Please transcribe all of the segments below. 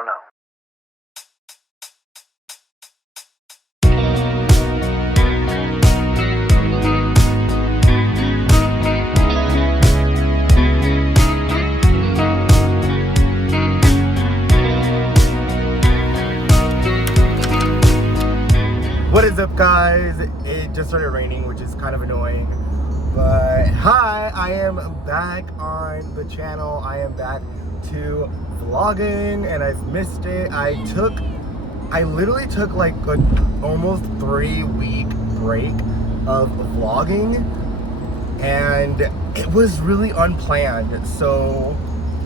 don't know. What is up, guys? It just started raining, which is kind of annoying, but hi, I am back on the channel. I am back to vlogging and I've missed it. I literally took like an almost 3-week break of vlogging, and it was really unplanned, so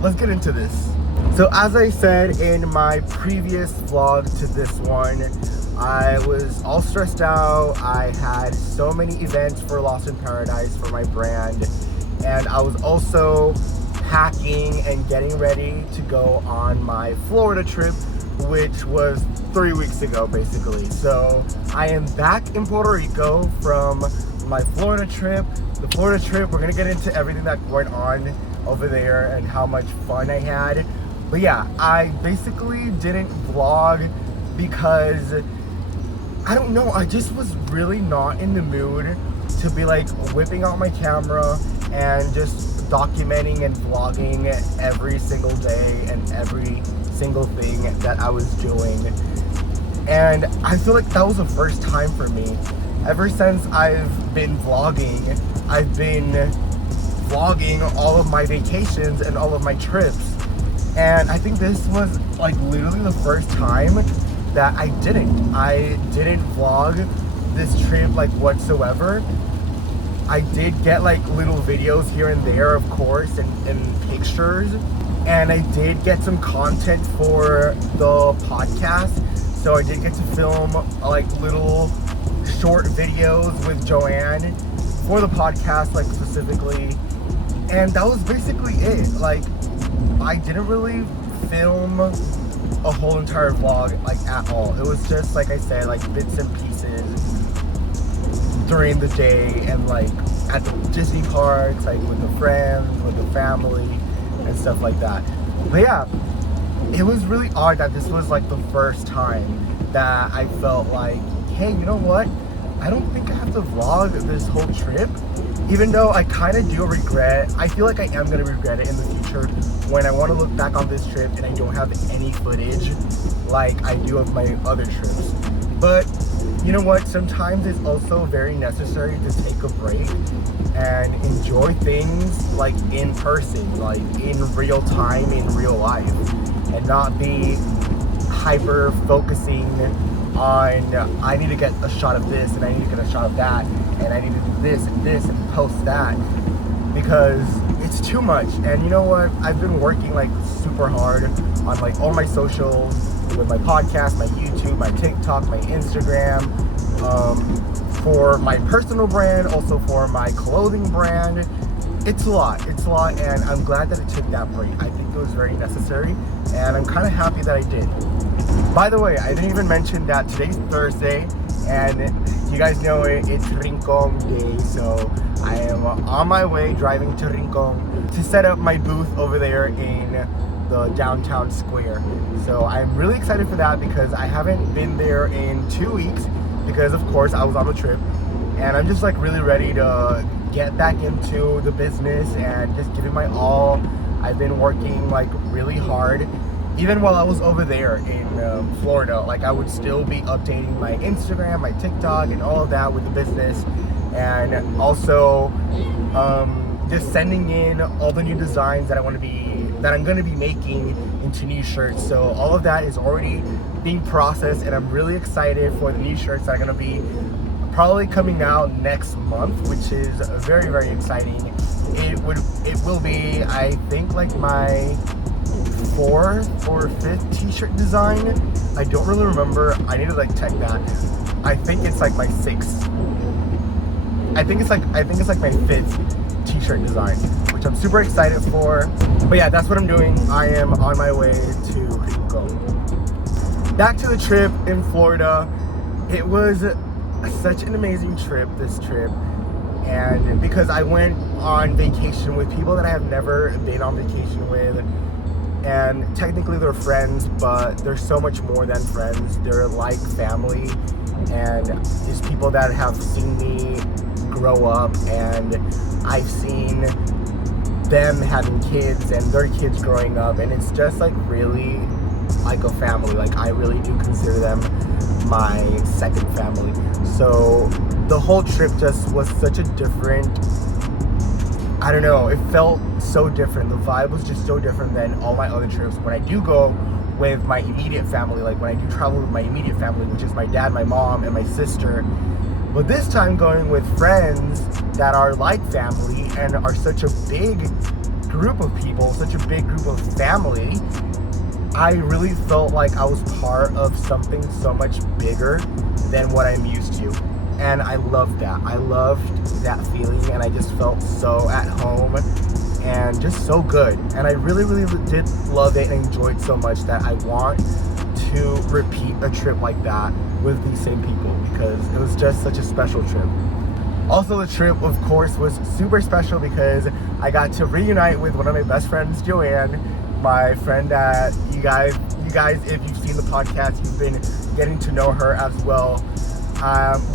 let's get into this. So as I said in my previous vlog to this one, I was all stressed out. I had so many events for Lost in Paradise for my brand, and I was also packing and getting ready to go on my Florida trip, which was 3 weeks ago basically. So I am back in Puerto Rico from my Florida trip. The Florida trip, we're gonna get into everything that went on over there and how much fun I had. But yeah, I basically didn't vlog because I don't know, I just was really not in the mood to be like whipping out my camera and just documenting and vlogging every single day and every single thing that I was doing. And I feel like that was the first time for me. Ever since I've been vlogging, I've been vlogging all of my vacations and all of my trips. And I think this was like literally the first time that I didn't vlog this trip like whatsoever. I did get like little videos here and there, of course, and pictures, and I did get some content for the podcast. So I did get to film like little short videos with Joanne for the podcast, like specifically, and that was basically it. Like, I didn't really film a whole entire vlog like at all. It was just, like I said, like bits and pieces during the day and like at the Disney parks, like with the friends, with the family and stuff like that. But yeah, it was really odd that this was like the first time that I felt like, hey, you know what? I don't think I have to vlog this whole trip. Even though I kind of do regret, I feel like I am going to regret it in the future when I want to look back on this trip and I don't have any footage like I do of my other trips. But you know what? Sometimes it's also very necessary to take a break and enjoy things like in person, like in real time, in real life, and not be hyper focusing on I need to get a shot of this and I need to get a shot of that and I need to do this and post that, because it's too much. And you know what, I've been working like super hard on like all my socials, with my podcast, my YouTube, my TikTok, my Instagram, for my personal brand, also for my clothing brand. It's a lot, and I'm glad that I took that break. I think it was very necessary, and I'm kind of happy that I did. By the way, I didn't even mention that today's Thursday, and you guys know it's Rincon Day, so I am on my way driving to Rincon to set up my booth over there in the downtown square. So I'm really excited for that because I haven't been there in 2 weeks because, of course, I was on the trip, and I'm just like really ready to get back into the business and just give it my all. I've been working like really hard. Even while I was over there in Florida, like I would still be updating my Instagram, my TikTok, and all of that with the business, and also just sending in all the new designs that I'm going to be making into new shirts. So all of that is already being processed, and I'm really excited for the new shirts that are going to be probably coming out next month, which is very, very exciting. It will be, I think, like my 4th or 5th t-shirt design. I don't really remember. I need to like check that. I think it's like my 6th. I think it's like my 5th t-shirt design, which I'm super excited for. But yeah, that's what I'm doing. I am on my way to Rico. Back to the trip in Florida. It was such an amazing trip, this trip. And because I went on vacation with people that I have never been on vacation with, and technically they're friends, but they're so much more than friends. They're like family, and it's people that have seen me grow up, and I've seen them having kids and their kids growing up, and it's just like really like a family. Like I really do consider them my second family. So the whole trip just was such a different, I don't know, it felt so different. The vibe was just so different than all my other trips. When I do go with my immediate family, like when I do travel with my immediate family, which is my dad, my mom, and my sister. But this time going with friends that are like family and are such a big group of people, such a big group of family, I really felt like I was part of something so much bigger than what I'm used to. And I loved that. I loved that feeling, and I just felt so at home and just so good. And I really, really did love it and enjoyed so much that I want to repeat a trip like that with these same people, because it was just such a special trip. Also, the trip, of course, was super special because I got to reunite with one of my best friends, Joanne, my friend that you guys, if you've seen the podcast, you've been getting to know her as well.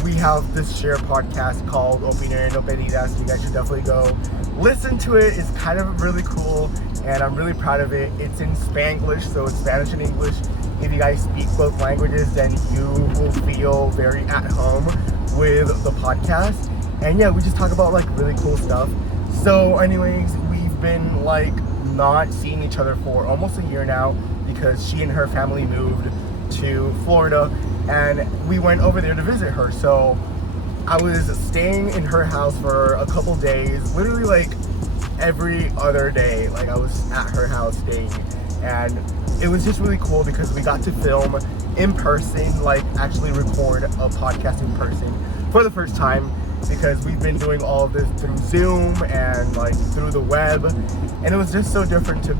We have this shared podcast called Opinion No Pedidas. You guys should definitely go listen to it. It's kind of really cool, and I'm really proud of it. It's in Spanglish, so it's Spanish and English. If you guys speak both languages, then you will feel very at home with the podcast. And yeah, we just talk about like really cool stuff. So anyways, we've been like not seeing each other for almost a year now because she and her family moved to Florida, and we went over there to visit her. So I was staying in her house for a couple days, literally like every other day. Like I was at her house staying, and it was just really cool because we got to film in person, like actually record a podcast in person for the first time, because we've been doing all of this through Zoom and like through the web, and it was just so different to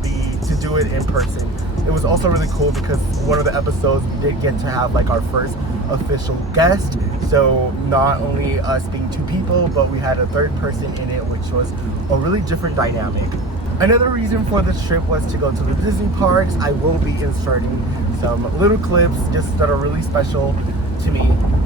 do it in person. It was also really cool because one of the episodes we did get to have like our first official guest, so not only us being two people, but we had a third person in it, which was a really different dynamic. Another reason for this trip was to go to the Disney parks. I will be inserting some little clips just that are really special to me,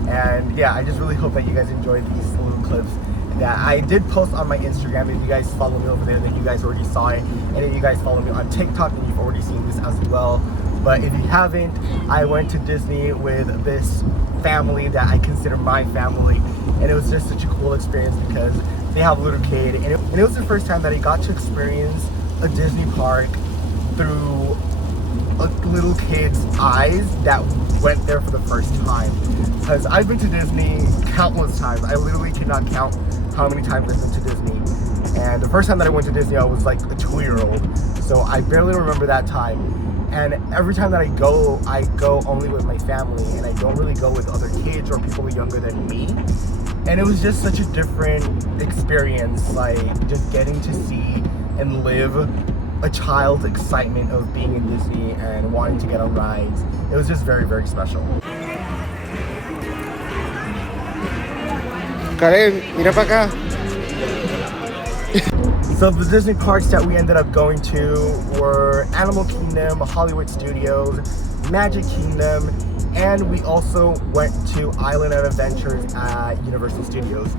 and yeah, I just really hope that you guys enjoyed these little clips that I did post on my Instagram. If you guys follow me over there, then you guys already saw it, and if you guys follow me on TikTok, then you've already seen this as well. But if you haven't, I went to Disney with this family that I consider my family, and it was just such a cool experience because they have a little kid, and it was the first time that I got to experience a Disney park through a little kid's eyes that went there for the first time. Because I've been to Disney countless times. I literally cannot count how many times I've been to Disney. And the first time that I went to Disney, I was like a 2-year-old. So I barely remember that time. And every time that I go only with my family, and I don't really go with other kids or people younger than me. And it was just such a different experience, like just getting to see and live a child's excitement of being in Disney and wanting to get on rides. It was just very, very special. Karen, mira pa acá. So the Disney parks that we ended up going to were Animal Kingdom, Hollywood Studios, Magic Kingdom, and we also went to Island of Adventures at Universal Studios.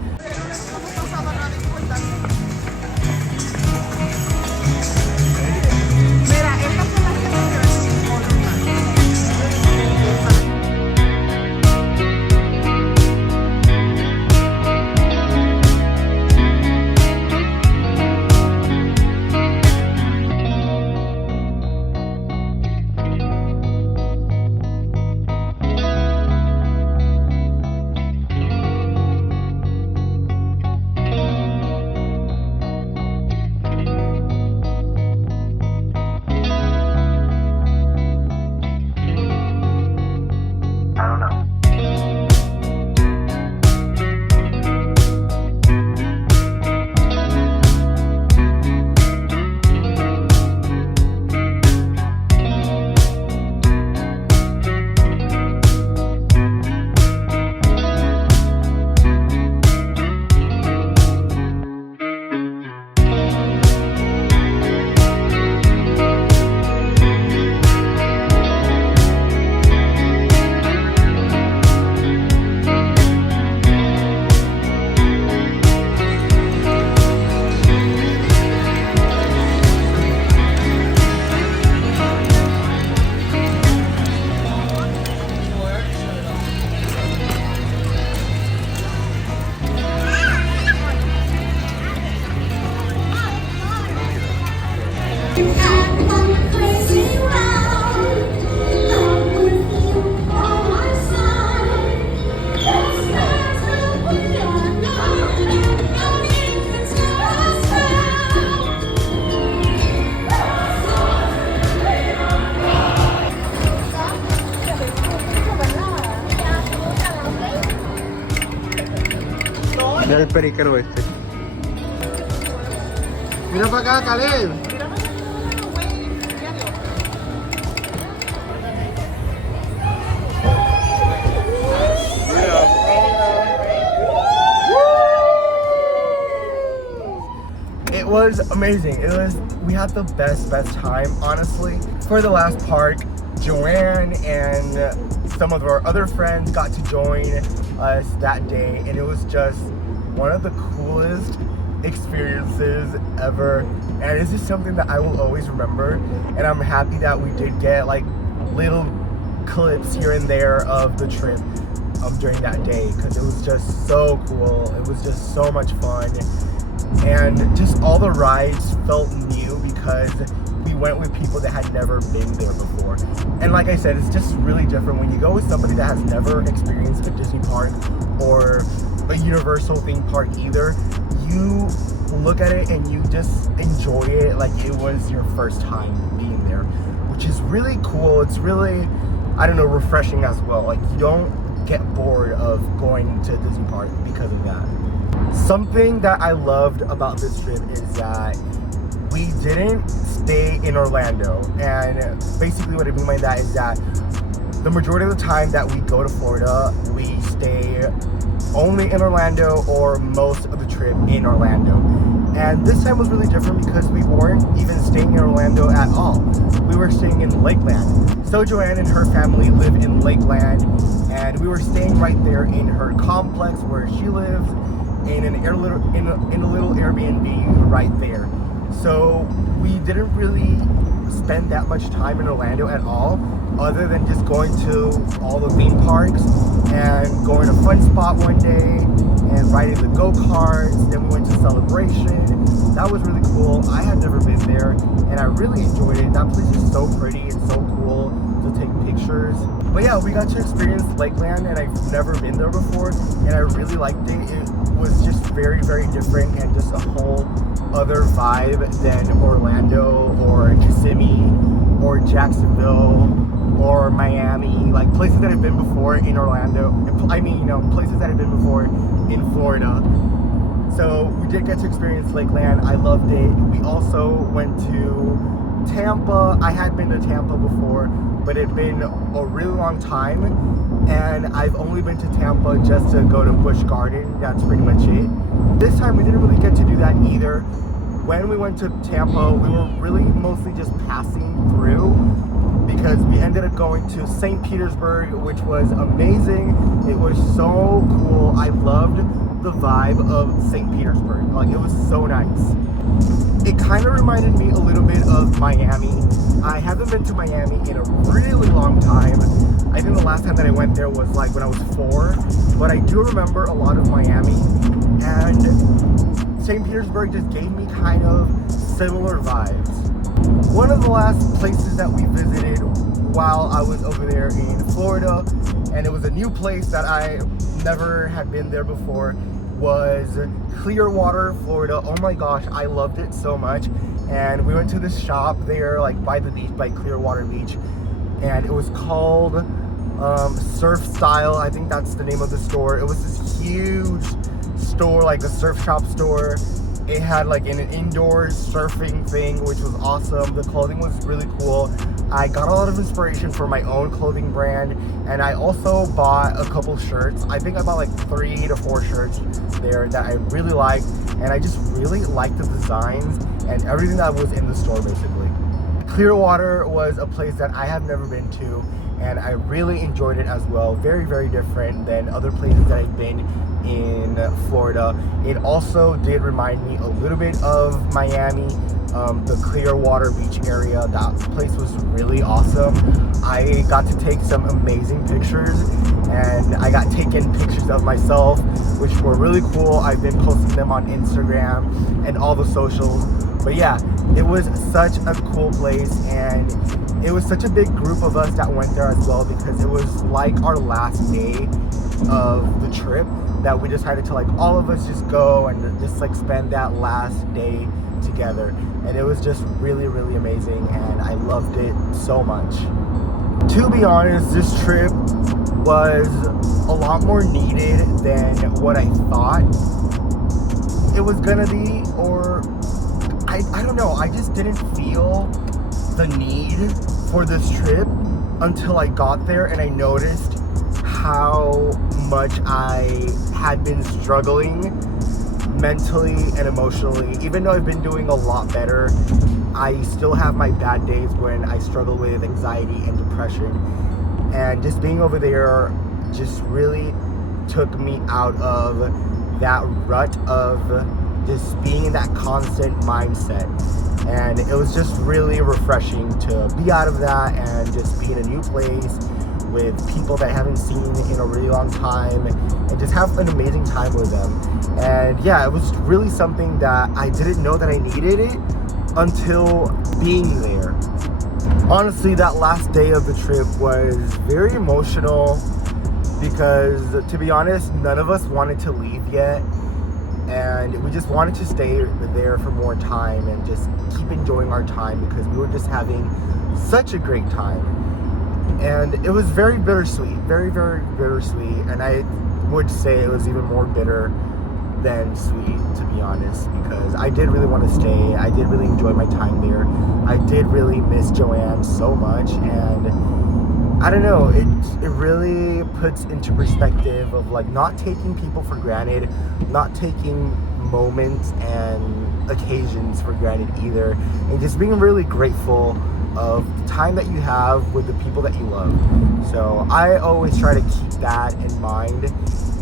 el periquero este. Mira para acá, Caleb. It was amazing. We had the best time, honestly. For the last park, Joanne and some of our other friends got to join us that day, and it was just one of the coolest experiences ever. And it's just something that I will always remember, and I'm happy that we did get like little clips here and there of the trip during that day, because it was just so cool. It was just so much fun. And just all the rides felt new because we went with people that had never been there before. And like I said, it's just really different when you go with somebody that has never experienced a Disney park or a Universal theme park either. You look at it and you just enjoy it like it was your first time being there, which is really cool. It's really, I don't know, refreshing as well. Like, you don't get bored of going to Disney park because of that. Something that I loved about this trip is that we didn't stay in Orlando. And basically what I mean by that is that the majority of the time that we go to Florida, we stay only in Orlando or most of the trip in Orlando. And this time was really different because we weren't even staying in Orlando at all. We were staying in Lakeland. So Joanne and her family live in Lakeland, and we were staying right there in her complex where she lives, in a little Airbnb right there. So we didn't really spend that much time in Orlando at all, other than just going to all the theme parks and going to Fun Spot one day and riding the go-karts. Then we went to Celebration. That was really cool. I had never been there, and I really enjoyed it. That place is so pretty and so cool to take pictures. But yeah, we got to experience Lakeland, and I've never been there before, and I really liked it. It was just very different and just a whole other vibe than Orlando or Kissimmee or Jacksonville or Miami, like places that I've been before in Orlando. I mean, you know, places that I've been before in Florida. So we did get to experience Lakeland. I loved it. We also went to Tampa. I had been to Tampa before, but it had been a really long time, and I've only been to Tampa just to go to Busch Garden. That's pretty much it. This time we didn't really get to do that either. When we went to Tampa, we were really mostly just passing through because we ended up going to St. Petersburg, which was amazing. It was so cool. I loved the vibe of St. Petersburg. Like, it was so nice. It kind of reminded me a little bit of Miami. I haven't been to Miami in a really long time. I think the last time that I went there was like when I was 4, but I do remember a lot of Miami, and St. Petersburg just gave me kind of similar vibes. One of the last places that we visited while I was over there in Florida, and it was a new place that I never had been there before, was Clearwater, Florida. Oh my gosh, I loved it so much. And we went to this shop there, like by the beach, by Clearwater Beach, and it was called Surf Style. I think that's the name of the store. It was this huge store, like a surf shop store. It had like an indoor surfing thing, which was awesome. The clothing was really cool. I got a lot of inspiration for my own clothing brand, and I also bought a couple shirts. I think I bought like 3 to 4 shirts there that I really liked, and I just really liked the designs and everything that was in the store basically. Clearwater was a place that I have never been to, and I really enjoyed it as well. Very different than other places that I've been in Florida. It also did remind me a little bit of Miami, the Clearwater Beach area. That place was really awesome. I got to take some amazing pictures, and I got taken pictures of myself, which were really cool. I've been posting them on Instagram and all the socials. But yeah, it was such a cool place, and it was such a big group of us that went there as well, because it was like our last day of the trip that we decided to, like, all of us just go and just like spend that last day together. And it was just really amazing, and I loved it so much. To be honest, this trip was a lot more needed than what I thought. it was gonna be, or I don't know, I just didn't feel the need for this trip until I got there and I noticed how much I had been struggling mentally and emotionally. Even though I've been doing a lot better, I still have my bad days when I struggle with anxiety and depression. And just being over there just really took me out of that rut of just being in that constant mindset. And it was just really refreshing to be out of that and just be in a new place with people that I haven't seen in a really long time and just have an amazing time with them. And yeah, it was really something that I didn't know that I needed it until being there. Honestly, that last day of the trip was very emotional because, to be honest, none of us wanted to leave yet. And we just wanted to stay there for more time and just keep enjoying our time because we were just having such a great time. And it was very bittersweet, very, very bittersweet. And I would say it was even more bitter than sweet, to be honest, because I did really want to stay. I did really enjoy my time there. I did really miss Joanne so much. And I don't know, it really puts into perspective of like not taking people for granted, not taking moments and occasions for granted either, and just being really grateful of the time that you have with the people that you love. So I always try to keep that in mind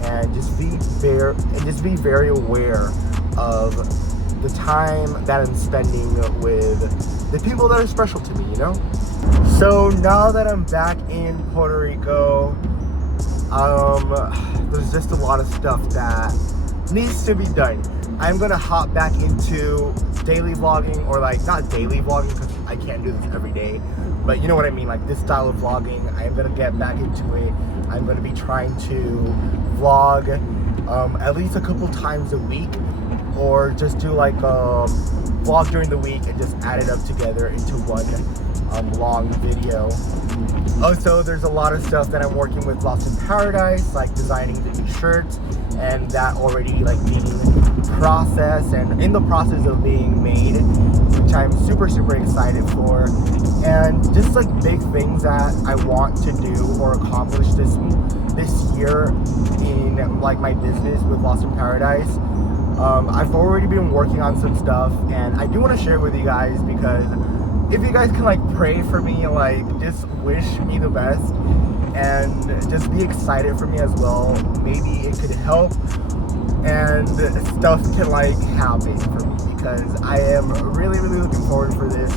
and just be very aware of the time that I'm spending with the people that are special to me, you know? So now that I'm back in Puerto Rico, there's just a lot of stuff that needs to be done. I'm gonna hop back into daily vlogging, or like not daily vlogging because I can't do this every day, but you know what I mean, like this style of vlogging. I am gonna get back into it. I'm gonna be trying to vlog at least a couple times a week, or just do like a vlog during the week and just add it up together into one long video. Also, there's a lot of stuff that I'm working with Lost in Paradise, like designing the new shirts, and that already like being processed and in the process of being made, which I'm super excited for. And just like big things that I want to do or accomplish this year in like my business with Lost in Paradise. I've already been working on some stuff, and I do want to share it with you guys because if you guys can like pray for me, like just wish me the best and just be excited for me as well, maybe it could help and stuff can like happen for me, because I am really looking forward for this.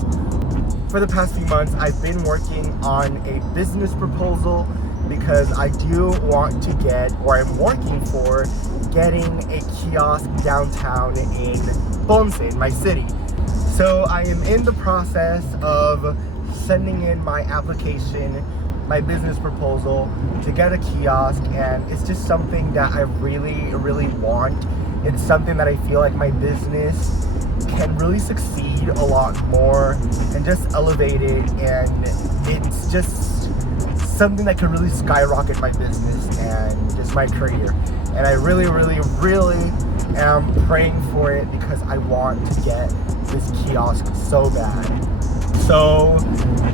For the past few months, I've been working on a business proposal because I do want to get, or I'm working for getting a kiosk downtown in Ponce, my city. So I am in the process of sending in my application, my business proposal to get a kiosk, and it's just something that I really want. It's something that I feel like my business can really succeed a lot more and just elevate it, and it's just something that can really skyrocket my business and just my career. And I really am praying for it because I want to get this kiosk so bad. So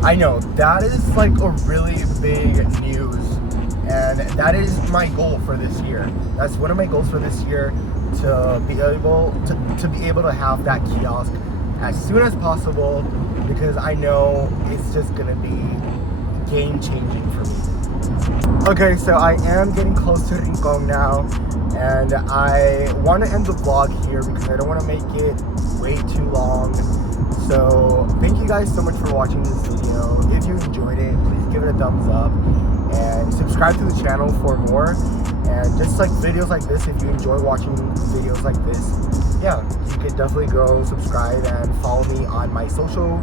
I know that is like a really big news, and that is my goal for this year. That's one of my goals for this year, to be able to have that kiosk as soon as possible, because I know it's just gonna be game changing for me. Okay, so I am getting close to Rincon now, and I want to end the vlog here because I don't want to make it way too long. So thank you guys so much for watching this video. If you enjoyed it, please give it a thumbs up and subscribe to the channel for more, and just like videos like this. If you enjoy watching videos like this, yeah, you can definitely go subscribe and follow me on my social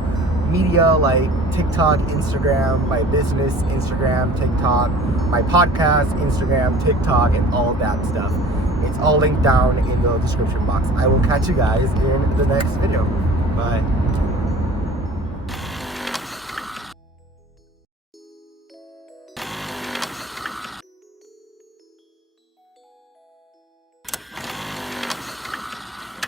media like TikTok, Instagram, my business Instagram, TikTok, my podcast Instagram, TikTok, and all of that stuff. It's all linked down in the description box. I will catch you guys in the next video. Bye.